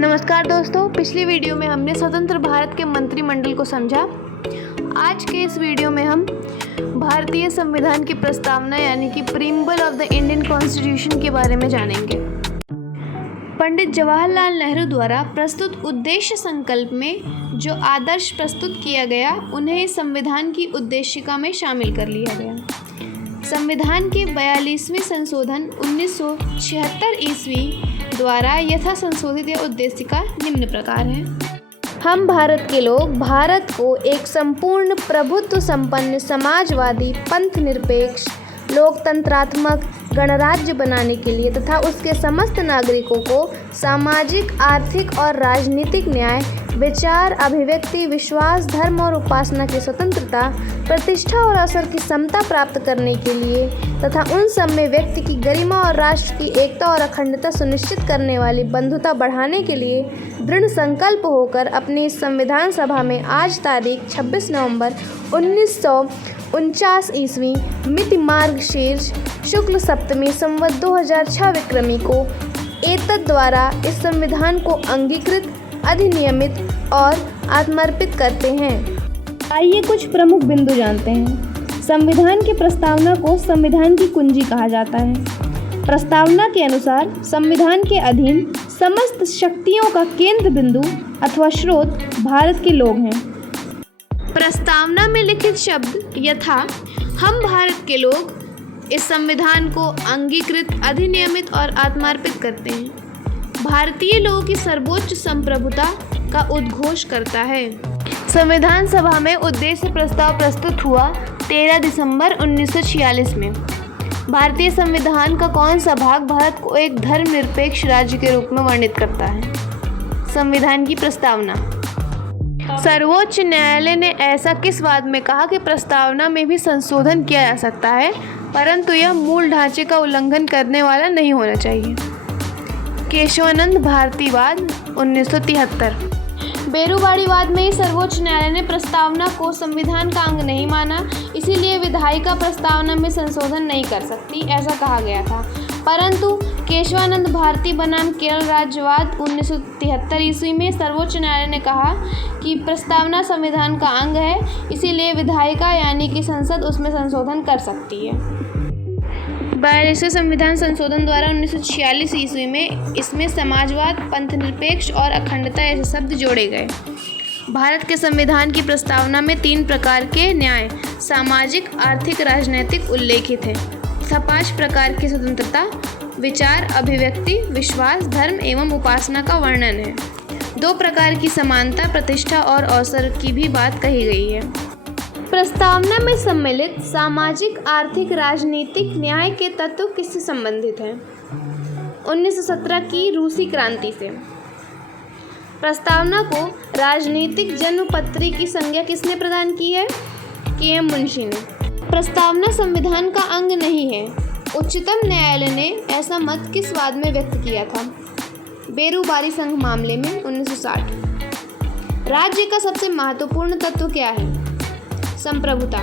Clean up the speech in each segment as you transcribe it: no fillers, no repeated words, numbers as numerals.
नमस्कार दोस्तों, पिछली वीडियो में हमने स्वतंत्र भारत के मंत्रिमंडल को समझा। आज के इस वीडियो में हम भारतीय संविधान की प्रस्तावना यानी कि preamble of the Indian constitution के बारे में जानेंगे। पंडित जवाहरलाल नेहरू द्वारा प्रस्तुत उद्देश्य संकल्प में जो आदर्श प्रस्तुत किया गया उन्हें संविधान की उद्देशिका में शामिल कर लिया गया। संविधान के 42वें संशोधन 1976 ईस्वी द्वारा यथा संशोधित यह उद्देशिका निम्न प्रकार है। हम भारत के लोग भारत को एक संपूर्ण प्रभुत्व संपन्न समाजवादी पंथ निरपेक्ष लोकतंत्रात्मक गणराज्य बनाने के लिए तथा उसके समस्त नागरिकों को सामाजिक आर्थिक और राजनीतिक न्याय विचार अभिव्यक्ति विश्वास धर्म और उपासना की स्वतंत्रता प्रतिष्ठा और अवसर की समता प्राप्त करने के लिए तथा उन सब में व्यक्ति की गरिमा और राष्ट्र की एकता और अखंडता सुनिश्चित करने वाली बंधुता बढ़ाने के लिए दृढ़ संकल्प होकर अपनी संविधान सभा में आज तारीख 26 नवंबर 1949 ईस्वी मिति मार्गशीर्ष शुक्ल सप्तमी संवत 2006 विक्रमी को एतद द्वारा इस संविधान को अंगीकृत अधिनियमित और आत्मर्पित करते हैं। आइए कुछ प्रमुख बिंदु जानते हैं। संविधान की प्रस्तावना को संविधान की कुंजी कहा जाता है। प्रस्तावना के अनुसार संविधान के अधीन समस्त शक्तियों का केंद्र बिंदु अथवा स्रोत भारत के लोग हैं। प्रस्तावना में लिखित शब्द यथा हम भारत के लोग इस संविधान को अंगीकृत अधिनियमित और आत्मार्पित करते हैं भारतीय लोगों की सर्वोच्च संप्रभुता का उद्घोष करता है। संविधान सभा में उद्देश्य प्रस्ताव प्रस्तुत हुआ 13 दिसंबर 1946 में। भारतीय संविधान का कौन सा भाग भारत को एक धर्मनिरपेक्ष राज्य के रूप में वर्णित करता है? संविधान की प्रस्तावना। सर्वोच्च न्यायालय ने ऐसा किस बात में कहा कि प्रस्तावना में भी संशोधन किया जा सकता है परंतु यह मूल ढांचे का उल्लंघन करने वाला नहीं होना चाहिए? केशवानंद भारतीवाद 1973। बेरुवाड़ीवाद में ही सर्वोच्च न्यायालय ने प्रस्तावना को संविधान का अंग नहीं माना, इसीलिए विधायिका प्रस्तावना में संशोधन नहीं कर सकती, ऐसा कहा गया था। परंतु केशवानंद भारती बनाम केरल राज्यवाद 1973 ईस्वी में सर्वोच्च न्यायालय ने कहा कि प्रस्तावना संविधान का अंग है, इसीलिए विधायिका यानी कि संसद उसमें संशोधन कर सकती है। 42वें संविधान संशोधन द्वारा 1946 ईस्वी में इसमें समाजवाद पंथनिरपेक्ष और अखंडता ऐसे शब्द जोड़े गए। भारत के संविधान की प्रस्तावना में 3 प्रकार के न्याय सामाजिक आर्थिक राजनैतिक उल्लेखित हैं तथा 5 प्रकार की स्वतंत्रता विचार अभिव्यक्ति विश्वास धर्म एवं उपासना का वर्णन है। 2 प्रकार की समानता प्रतिष्ठा और अवसर की भी बात कही गई है। प्रस्तावना में सम्मिलित सामाजिक आर्थिक राजनीतिक न्याय के तत्व किससे संबंधित हैं? 1917 की रूसी क्रांति से। प्रस्तावना को राजनीतिक जन्मपत्री की संज्ञा किसने प्रदान की है? के.एम. मुंशी ने। प्रस्तावना संविधान का अंग नहीं है। उच्चतम न्यायालय ने ऐसा मत किस वाद में व्यक्त किया था? बेरुबारी संघ मामले में 1960। राज्य का सबसे महत्वपूर्ण तत्व क्या है? संप्रभुता।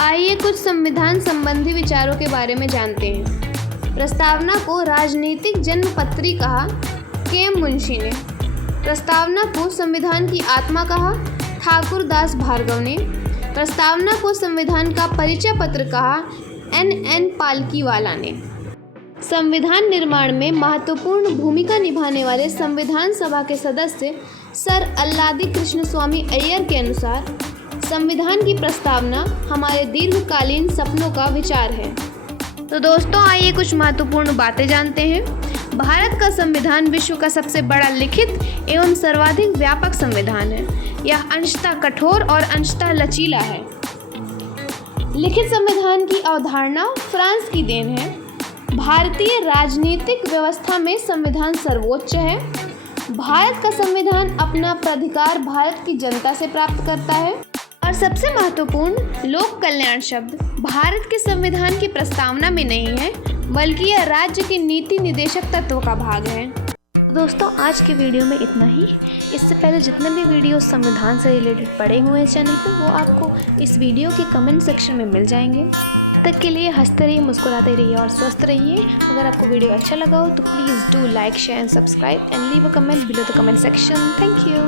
आइए कुछ संविधान संबंधी विचारों के बारे में जानते हैं। प्रस्तावना को राजनीतिक जन्मपत्री कहा के.एम. मुंशी ने। प्रस्तावना को संविधान की आत्मा कहा ठाकुर दास भार्गव ने। प्रस्तावना को संविधान का परिचय पत्र कहा N.N. पालकीवाला ने। संविधान निर्माण में महत्वपूर्ण भूमिका निभाने वाले संविधान सभा के सदस्य सर अल्लादी कृष्ण स्वामी अय्यर के अनुसार संविधान की प्रस्तावना हमारे दीर्घकालीन सपनों का विचार है। तो दोस्तों आइए कुछ महत्वपूर्ण बातें जानते हैं। भारत का संविधान विश्व का सबसे बड़ा लिखित एवं सर्वाधिक व्यापक संविधान है। यह अंशतः कठोर और अंशतः लचीला है। लिखित संविधान की अवधारणा फ्रांस की देन है। भारतीय राजनीतिक व्यवस्था में संविधान सर्वोच्च है। भारत का संविधान अपना प्राधिकार भारत की जनता से प्राप्त करता है। और सबसे महत्वपूर्ण लोक कल्याण शब्द भारत के संविधान की प्रस्तावना में नहीं है बल्कि यह राज्य के नीति निदेशक तत्व का भाग है। दोस्तों आज के वीडियो में इतना ही। इससे पहले जितने भी वीडियो संविधान से रिलेटेड पड़े हुए हैं चैनल पर वो आपको इस वीडियो के कमेंट सेक्शन में मिल जाएंगे। तब तक के लिए हंसते रहिए, मुस्कुराते रहिए और स्वस्थ रहिए। अगर आपको वीडियो अच्छा लगा हो तो please do like, share and subscribe and leave a comment below the comment section. Thank you.